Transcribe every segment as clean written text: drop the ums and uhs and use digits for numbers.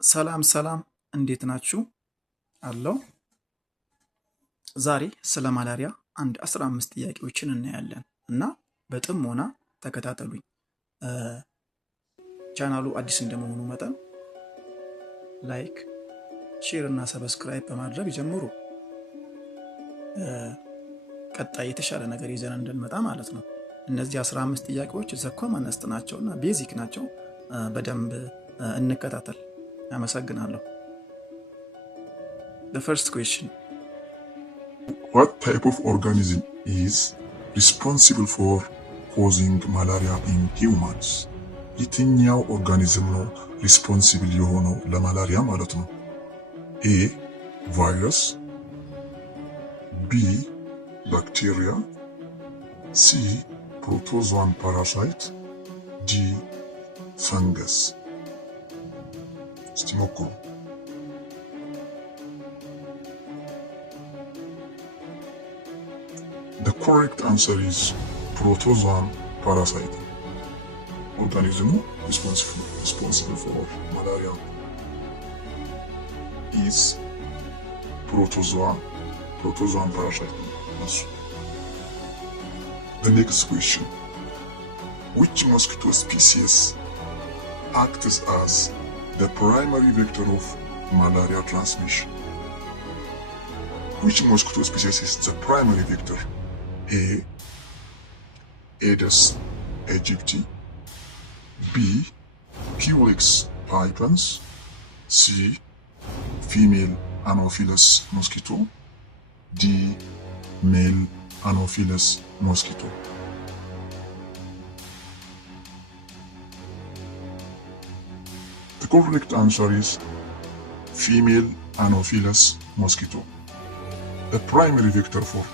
ሰላም እንዴት ናችሁ? አለው ዛሬ ስለ ማላሪያ አንድ 15 ጥያቄዎችን እናያለን እና በጥሞና ተከታተሉኝ። ቻናሉ አዲስ እንደመሆኑ መጠን ላይክ፣ ሼር እና ሰብስክራይብ በማድረግ ጀምሩ። ቀጣይ የተሻለ ነገር ይዘን እንድንመጣ ማለት ነው። እነዚህ 15 ጥያቄዎች ዘኮመነስት ናቸው እና ቤዚክ ናቸው። በደንብ እንከታተል። አመሰግናለሁ። The first question. What type of organism is responsible for causing malaria in humans? የትኛው ኦርጋኒዝም ነው ሪስፖንሲብል የሆነው ለማላሪያ ማለት ነው? ኤ ቫይረስ፣ ቢ ባክቴሪያ፣ ሲ ፕሮቶዞዋን ፓራሳይት፣ ዲ ፈንገስ። እስቲ ሞክሩ። The correct answer is protozoan parasite. Organism responsible for malaria is protozoan parasite. The next question. Which mosquito species acts as the primary vector of malaria transmission? Which mosquito species is the primary vector? A. Aedes aegypti, B. Culex pipiens, C. Female Anopheles mosquito, D. Male Anopheles mosquito. The correct answer is female Anopheles mosquito. The primary vector for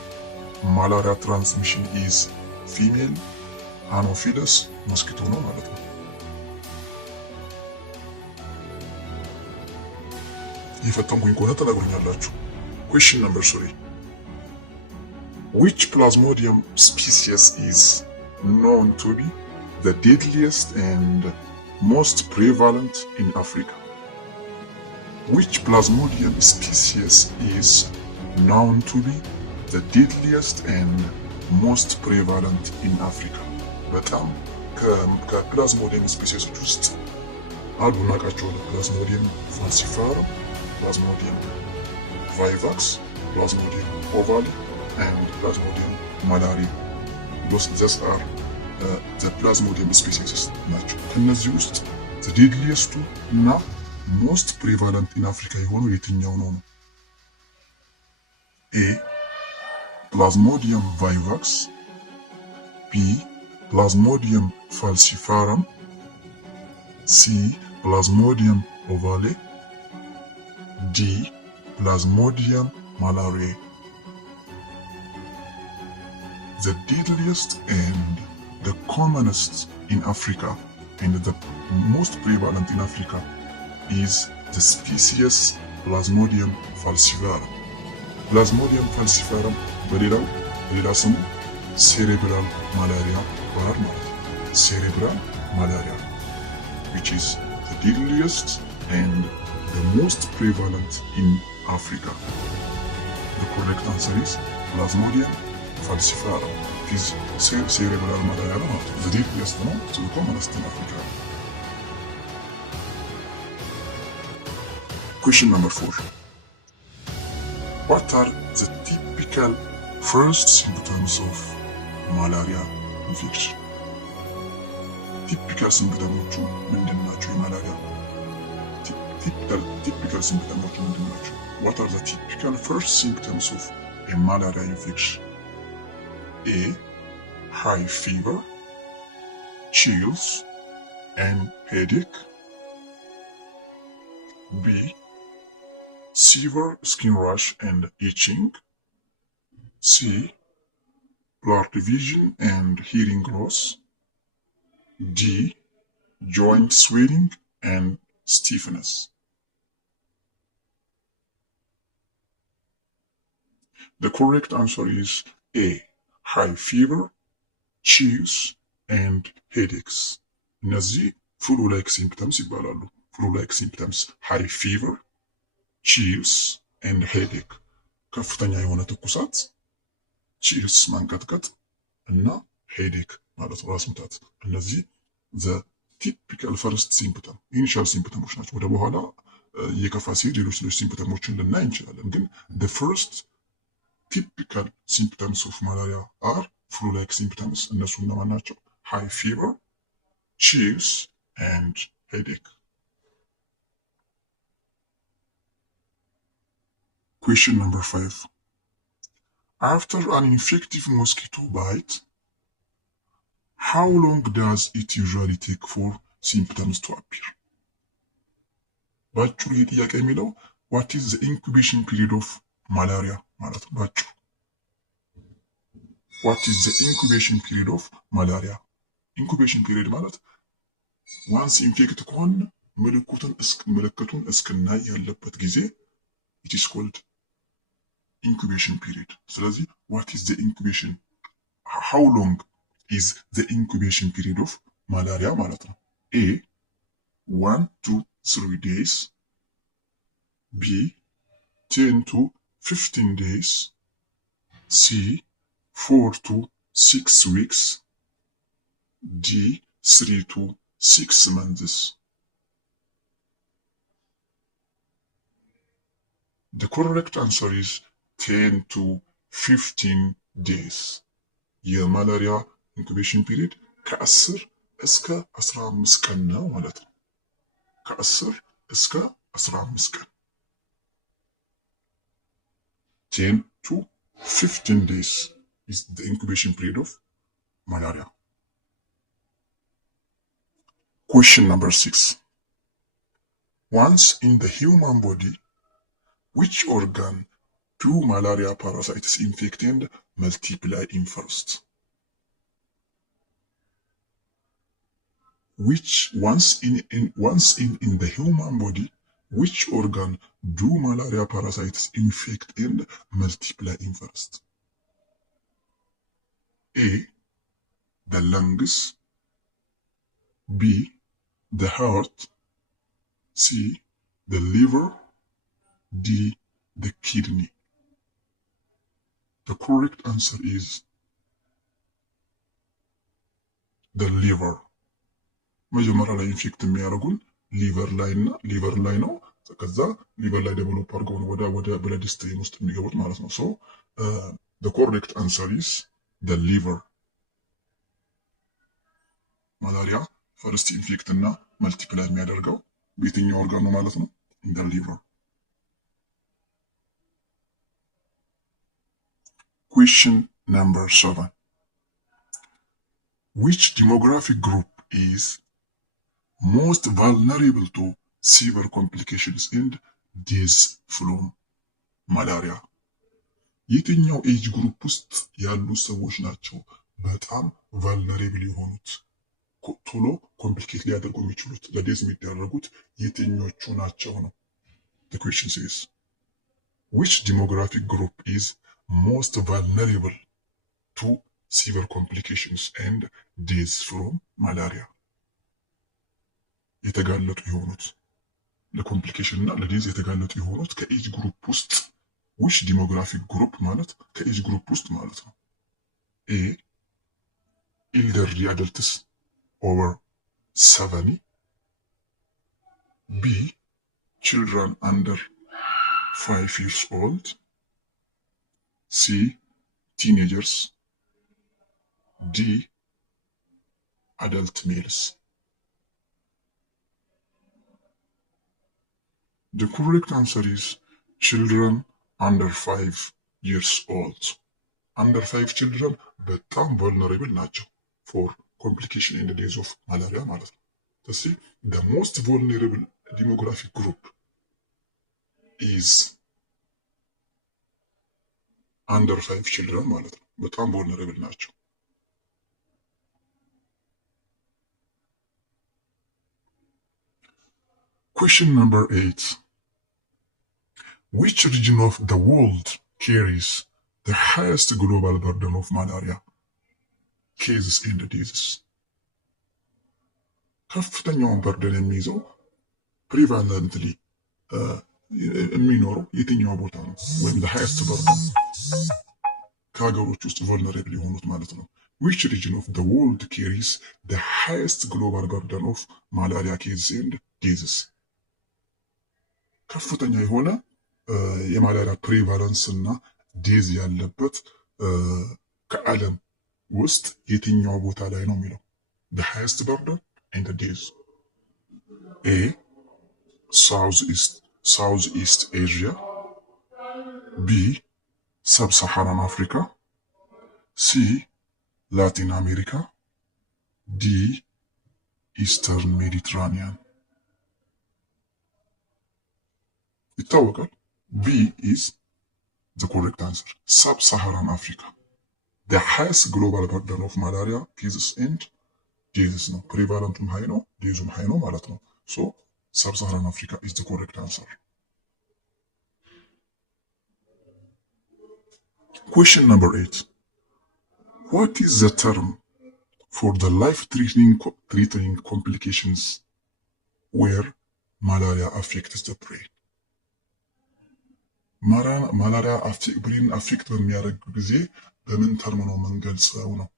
malaria transmission is female Anopheles mosquito ነው ማለት ነው። የፈተንኩኝ ከሆነ ተነግሩኛላችሁ። Question number 3. Which Plasmodium species is known to be the deadliest and most prevalent in Africa? Which Plasmodium species is known to be the deadliest and most prevalent in Africa? በጣም ከፕላዝሞዲየም ስፔሲሶች ውስጥ አሉ እናውቃቸዋለን። ፕላዝሞዲየም ፋልሲፋረም፣ ፕላዝሞዲየም ቫይቫክስ፣ ፕላዝሞዲየም ኦቫሊ and Plasmodium malaria. Those are the Plasmodium species ናቸው። ከነዚህ ውስጥ the deadliest እና most prevalent in Africa የሆነው የትኛው ነው? A. Plasmodium vivax, B. Plasmodium falciparum, C. Plasmodium ovale, D. Plasmodium malariae. The deadliest and the commonest in Africa and the most prevalent in Africa is the species Plasmodium falciparum. Plasmodium falciparum በሌላ ስሙ cerebral malaria ይባላል ማለት ነው። cerebral malaria which is the deadliest and the most prevalent in Africa. The correct answer is Plasmodium falciparum. It is cerebral malaria ማለት ነው። the deadliest ነው, the commonest in Africa. Question number 4. What are the typical first symptoms of malaria infection? Typical symptoms ምንድን ናቸው? የማላሪያ typical symptoms ምንድን ናቸው? What are the typical first symptoms of a malaria infection? A. High fever, chills and headache. B. Severe skin rash and itching. C. Blurred vision and hearing loss. D. Joint swelling and stiffness. The correct answer is A. High fever, chills and headaches. እነዚህ ፍሉ ላይክ ሲምፕተምስ ይባላሉ። flu-like symptoms: high fever, chills, and headache. ከፍተኛ የሆነ ትኩሳት፣ ቺልስ ማንቀጥቀጥ እና ሄዴክ ማለት ራስ ምታት። እነዚህ ዘ ቲፒካል ፈርስት ሲምፕተም ኢኒሻል ሲምፕተሞች ናቸው። ወደ በኋላ እየከፋ ሲሄድ ሌሎች ሲምፕተሞችን ልናይ እንችላለን። ግን the first typical symptoms of malaria are flu-like symptoms. እነሱ እነማን ናቸው? high fever, chills, and headache. Question number 5. After an infective mosquito bite, how long does it usually take for symptoms to appear? ባጭሩ ይህ ጥያቄ የሚለው what is the incubation period of malaria ማለት ነው። ባጭሩ what is the incubation period of malaria? incubation period ማለት once infect ከሆነ ምልክቱን እስክናይ ያለበት ጊዜ it is called incubation period. ስለዚህ what is the incubation, how long is the incubation period of malaria ማለት ነው? A 1 to 3 days, B 10 to 15 days, C 4 to 6 weeks, D 3 to 6 months. The correct answer is 10 to 15 days. የማላሪያ ኢንኩቤሽን ፒሪድ ከ10 እስከ 15 ቀን ነው ማለት ነው። ከ10 እስከ 15 ቀን 10 to 15 days is the incubation period of malaria. Question number 6. Once in the human body, which organ do malaria parasites infect and multiply in first? Once in the human body, which organ do malaria parasites infect and multiply in first? A, the lungs, B, the heart, C, the liver, D, the kidney. The correct answer is the liver. መጀመሪያ ላይ ኢንፌክት የሚያደርጉን ሊቨር ላይ ነው። ከዛ ሊቨር ላይ ዴቨሎፕ አድርገው ነው ወደ ብለድ ስትሪም ውስጥ የሚገቡት ማለት ነው። ሶ the correct answer is the liver. ማላሪያ ፈርስት ኢንፌክት እና መልቲፕላይ የሚያደርገው በየትኛው ኦርጋን ነው ማለት ነው? in the liver. Question number 7. Which demographic group is most vulnerable to severe complications and death from malaria? የትኛው ኤጅ ግሩፕ ውስጥ ያሉ ሰዎች ናቸው በጣም ቫልነሬብል የሆኑት ቶሎ ኮምፕሊኬት ሊያደርጉ የሚችሉት ለዴዝ የሚዳረጉት የትኞቹ ናቸው ነው? The question says, which demographic group is most vulnerable to severe complications and death from malaria? የተጋለጡ የሆኑት ለኮምፕሊኬሽን እና ለዲዝ የተጋለጡ የሆኑት ከኤጅ ግሩፕ ውስጥ which demographic group ማለት ከኤጅ ግሩፕ ውስጥ ማለት ነው? A, elderly adults over 70, B, children under 5 years old, C, teenagers, D, adult males. The correct answer is children under 5 years old. Under 5 children በጣም vulnerable ናቸው for complication in the days of malaria ማለት ነው። ስለዚህ the most vulnerable demographic group is under 5 children ማለት ነው። በጣም vulnerable ናቸው። Question number 8. Which region of the world carries the highest global burden of malaria cases and diseases? ከፍተኛውን በርደን የሚይዘው ፕሪቫለንትሊ የሚኖረው የትኛው ቦታ ነው? ወይም ሃይስት በርደን ከሀገሮች ውስጥ ቨልነሬብል የሆኑት ማለት ነው። ዊች ሪጅን ኦፍ the world carries the highest global burden of malaria cases and deaths? ከፍተኛ የሆነ የማላሪያ ፕሪቫለንስ እና ዴዝ ያለበት ከዓለም ውስጥ የትኛው ቦታ ላይ ነው የሚለው the highest burden and the deaths. A Southeast Asia, B Sub-Saharan Africa, C Latin America, D Eastern Mediterranean. ይታወቃል። B is the correct answer. Sub-Saharan Africa. The highest global burden of malaria cases and deaths ነው። ፕሪቫለንቱም ሃይ ነው፣ ዴዙም ሃይ ነው ማለት ነው። So Sub-Saharan Africa is the correct answer. Question number 8. What is the term for the life-threatening complications where malaria affects the brain? ማላሪያ ብሬን አፌክት በሚያደርግ ጊዜ በምን ተርም ነው የምንገልጸው ነው?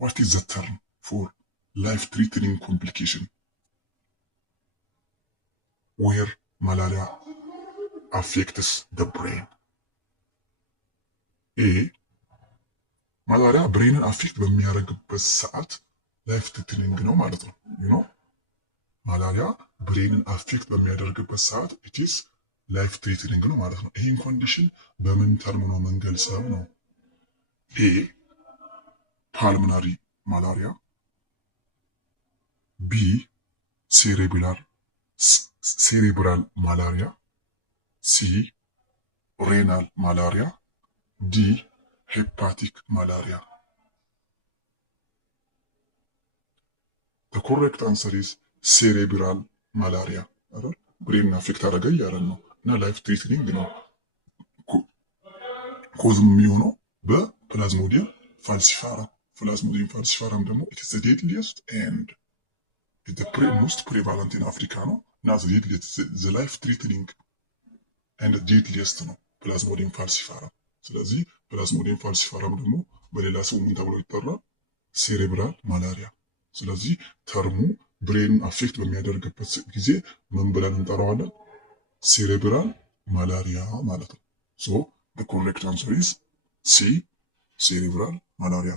What is the term for life-threatening complication where malaria affects the brain? A ማላሪያ ብሬንን አፌክት በሚያደርግበት ሰዓት ላይፍ ትሬትኒንግ ነው ማለት ነው። ማላሪያ ብሬንን አፌክት በሚያደርግበት ሰዓት it is ላይፍ ትሬትኒንግ ነው ማለት ነው። ይህን ኮንዲሽን በምን ተርም ነው መንገልጸው ነው? ኤ ፓልሞናሪ ማላሪያ፣ ቢ ሴሬብራል ማላሪያ፣ ሲ ሬናል ማላሪያ፣ ዲ ሄፓቲክ ማላሪያ። the correct answer is ሴሬብራል ማላሪያ አይደል? ብሬን አፌክት አደረገ እያለን ነው እና ላይፍ ትሬትኒንግ ነው። ኮዝም የሚሆነው በፕላዝሞዲየም ፋልሲፋራም። ፕላዝሞዲየም ፋልሲፋራም ደግሞ it is the deadliest and the most prevalent in Africa ነው እና the life threatening and the deadliest ነው ፕላዝሞዲየም ፋልሲፋራም። ስለዚህ ፕላዝሞዲየም ፋልሲፋራም ደግሞ በሌላ ሰው ምን ተብሎ ይጠራል? ሴሬብራል ማላሪያ። ስለዚህ ተርሙ ብሬን አፌክት በሚያደርግበት ጊዜ ምን ብለን እንጠራዋለን? ሴሬብራል ማላሪያ ማለት ነው። ሶ the correct answer is C ሴሬብራል ማላሪያ።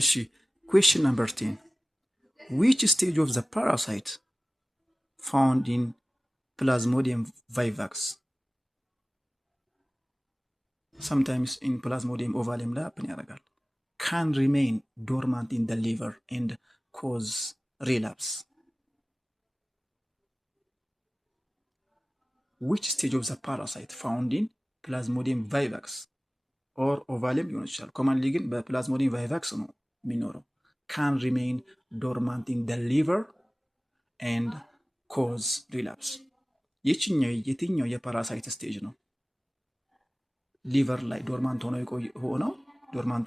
እሺ question number 10. Which stage of the parasite found in Plasmodium vivax? Sometimes in Plasmodium ovalium ላይ happen ያደርጋል። Can remain dormant in the liver and cause relapse. Which stage of the parasite found in Plasmodium vivax or ovalium ሊሆን ይችላል። ኮመንሊ ግን በፕላዝሞዲየም ቫይቫክስ ነው የሚኖረው። Can remain dormant in the liver and cause relapse. የትኛው የፓራሳይት ስቴጅ ነው? ሊቨር ላይ ዶርማንት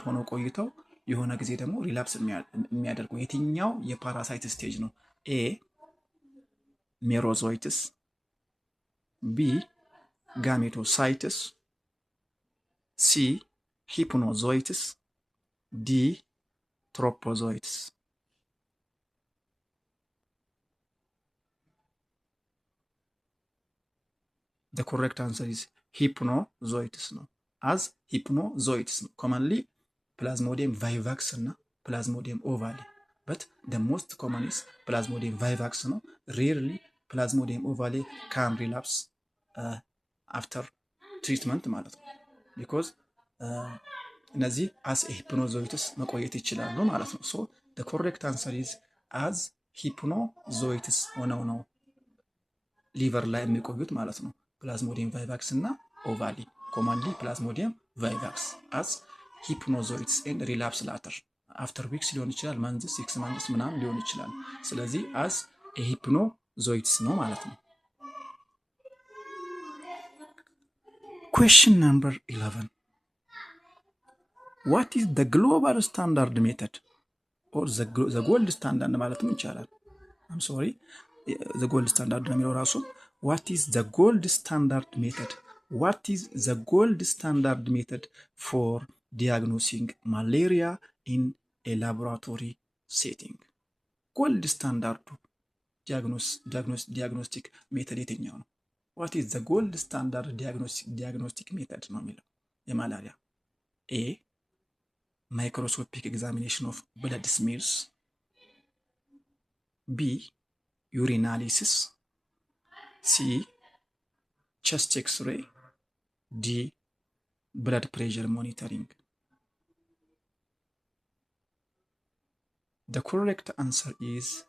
ሆነው ቆይተው የሆነ ጊዜ ደግሞ ሪላፕስ የሚያደርጉ የትኛው የፓራሳይት ስቴጅ ነው? ኤ ሜሮዞይትስ፣ ቢ ጋሜቶሳይትስ፣ ሲ ሂፕኖዞይትስ፣ ዲ ትሮፖዞይትስ። the correct answer is ሂፕኖዞይትስ ነው። as ሂፕኖዞይትስ ነው commonly Plasmodium vivax እና Plasmodium ovale, but the most common is Plasmodium vivax ነው። rarely Plasmodium ovale can relapse after treatment ማለት ነው because እነዚህ as ሂፕኖዞይትስ መቆየት ይችላሉ ማለት ነው። so the correct answer is as ሂፕኖዞይትስ ሆነው ነው ሊቨር ላይ የሚቆዩት ማለት ነው። Plasmodium vivax እና ovale commonly Plasmodium vivax as ሂፕኖዞይትስ ኤንድ ሪላፕስ ላተር አፍተር ዊክስ ሊሆን ይችላል፣ መንዝስ፣ 6 መንዝስ ምናምን ሊሆን ይችላል። ስለዚህ as ሂፕኖዞይትስ ነው ማለት ነው። question number 11. What is the global standard method or the gold standard ማለትም ይቻላል። I'm sorry, the gold standard ነው የሚለው ራሱ። What is the gold standard method? What is the gold standard method for diagnosing malaria in a laboratory setting? Gold standard diagnostic method የትኛው ነው? What is the gold standard diagnostic method ነው የሚለው የማላሪያ? A. Microscopic examination of blood smears. B. Urinalysis. C. Chest X-ray. D. Blood pressure monitoring. The correct answer is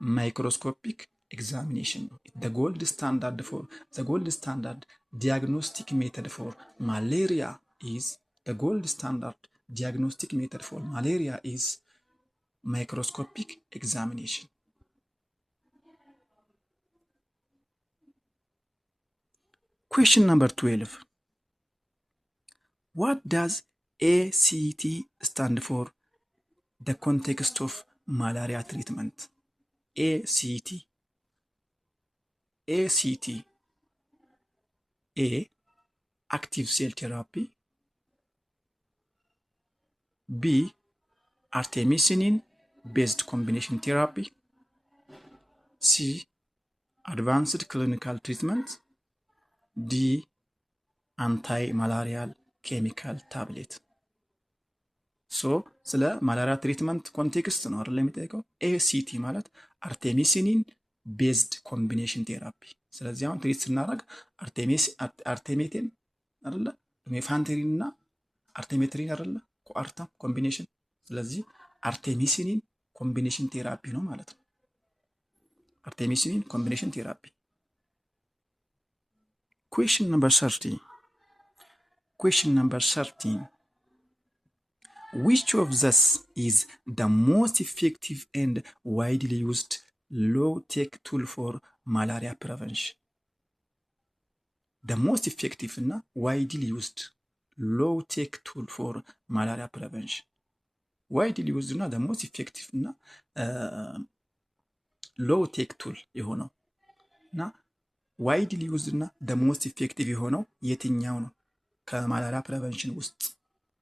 microscopic examination. The gold standard diagnostic method for malaria is microscopic examination. Question number 12. What does ACT stand for? The context of malaria treatment. ACT. A. Active cell therapy. B. Artemisinin based combination therapy. C. Advanced clinical treatment. D. Anti-malarial chemical tablet. ሶ ስለ ማላሪያ ትሪትመንት ኮንቴክስት ነው አይደል የሚጠይቀው። ACT ማለት አርቴሚሲኒን ቤዝድ ኮምቢኔሽን ቴራፒ። ስለዚህ አሁን ትሪት ስናደርግ አርቴሜቴን አይደለ ሜፋንቴሪን እና አርቴሜትሪን አይደለ ኮአርታም ኮምቢኔሽን። ስለዚህ አርቴሚሲኒን ኮምቢኔሽን ቴራፒ ነው ማለት ነው። አርቴሚሲኒን ኮምቢኔሽን ቴራፒ። Question number 13. Which of these is the most effective and widely used low-tech tool for malaria prevention? The most effective and widely used low-tech tool for malaria prevention. Widely used እና the most effective እና low-tech tool የሆነው እና widely used እና the most effective የሆነው የትኛው ነው ከማላሪያ ፕሪቨንሽን ውስጥ?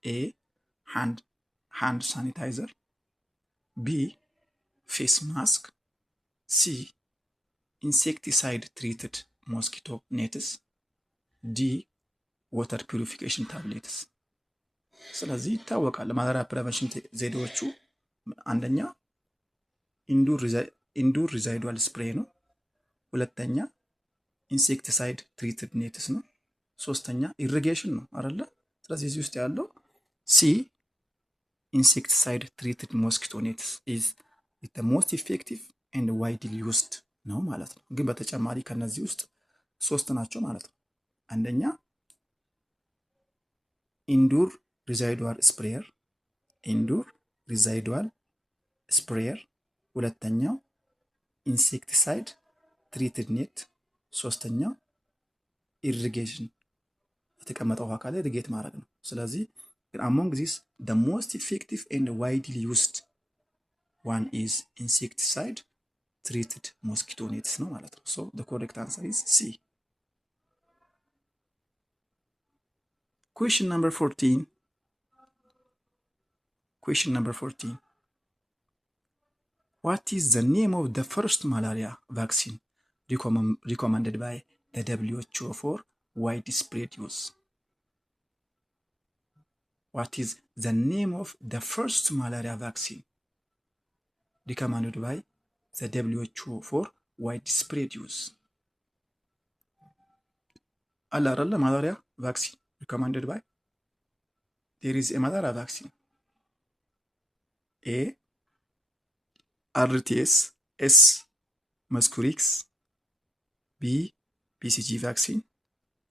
A. hand sanitizer. B. face mask. C. insecticide treated mosquito nets. D. water purification tablets. ስለዚህ ይታወቃል ማላሪያ ፕሪቨንሽን ዘዴዎቹ አንደኛ ኢንዱር ሪዛይዱዋል ስፕሬይ ነው። ሁለተኛ ኢንሴክቲሳይድ ትሪትድ ኔትስ ነው። ሶስተኛ ኢሪጌሽን ነው አይደለ? ስለዚህ እዚህ ውስጥ ያለው C. insecticide treated mosquito nets is the most effective and widely used ነው ማለት ነው። ግን በተጨማሪ ከነዚህ ውስጥ ሶስት ናቸው ማለት ነው። አንደኛ ኢንዱር ሪዛይዱዋል ስፕሬየር፣ ሁለተኛው ኢንሴክቲሳይድ ትሪትድ ኔት፣ ሶስተኛው ኢሪጌሽን የተቀመጠው ውሃ ካለ ኢሪጌት ማድረግ ነው። ስለዚህ among these the most effective and widely used one is insecticide treated mosquito nets ነው ማለት ነው። so the correct answer is C. Question number 14. What is the name of the first malaria vaccine recommended by the WHO for widespread use? What is the name of the first malaria vaccine recommended by the WHO for widespread use? Alaralla malaria vaccine recommended by. There is a malaria vaccine. A. RTS. S. Mosquirix. B. BCG vaccine.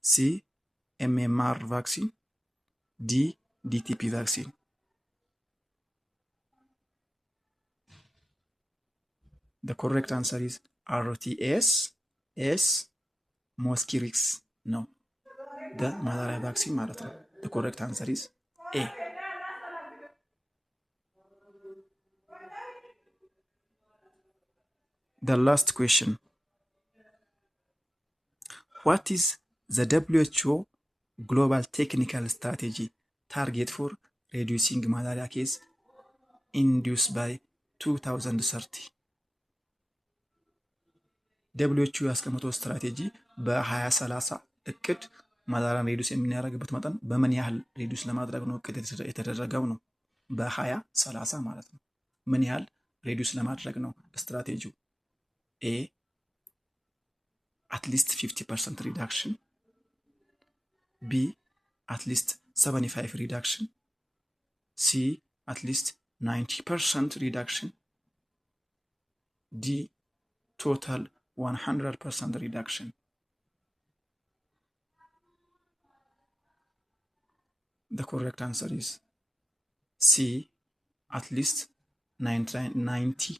C. MMR vaccine. D. DTP vaccine. The correct answer is RTS. S. Mosquirix. No. The malaria vaccine ማለት ነው። The correct answer is A. The last question. What is the WHO global technical strategy target for reducing malaria case induced by 2030? WHO ያስቀመጠው ስትራቴጂ በ2030 እቅድ ማላሪያን ሬዱስ የሚያደርግበት መጠን በምን ያህል ሬዱስ ለማድረግ ነው እቅድ የተደረገው ነው። በ2030 ማለት ነው። ምን ያህል ሬዱስ ለማድረግ ነው ስትራቴጂው? A at least 50% reduction, B at least 75 reduction, C at least 90% reduction, D total 100% reduction. The correct answer is C, at least 90%,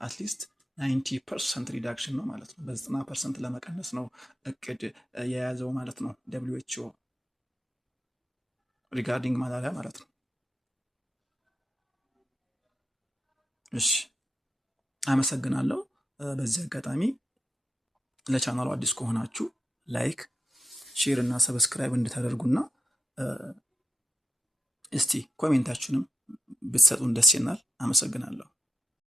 at least 90% reduction ነው ማለት ነው። በ90% ለመቀነስ ነው እቅድ የያዘው ማለት ነው WHO regarding malaria ማለት ነው። እሺ አመሰግናለሁ። በዚህ አጋጣሚ ለቻናሉ አዲስ ከሆናችሁ ላይክ፣ ሼር እና ሰብስክራይብ እንድታደርጉና እስቲ ኮሜንታችሁንም ብትሰጡን ደስ ይላል። አመሰግናለሁ።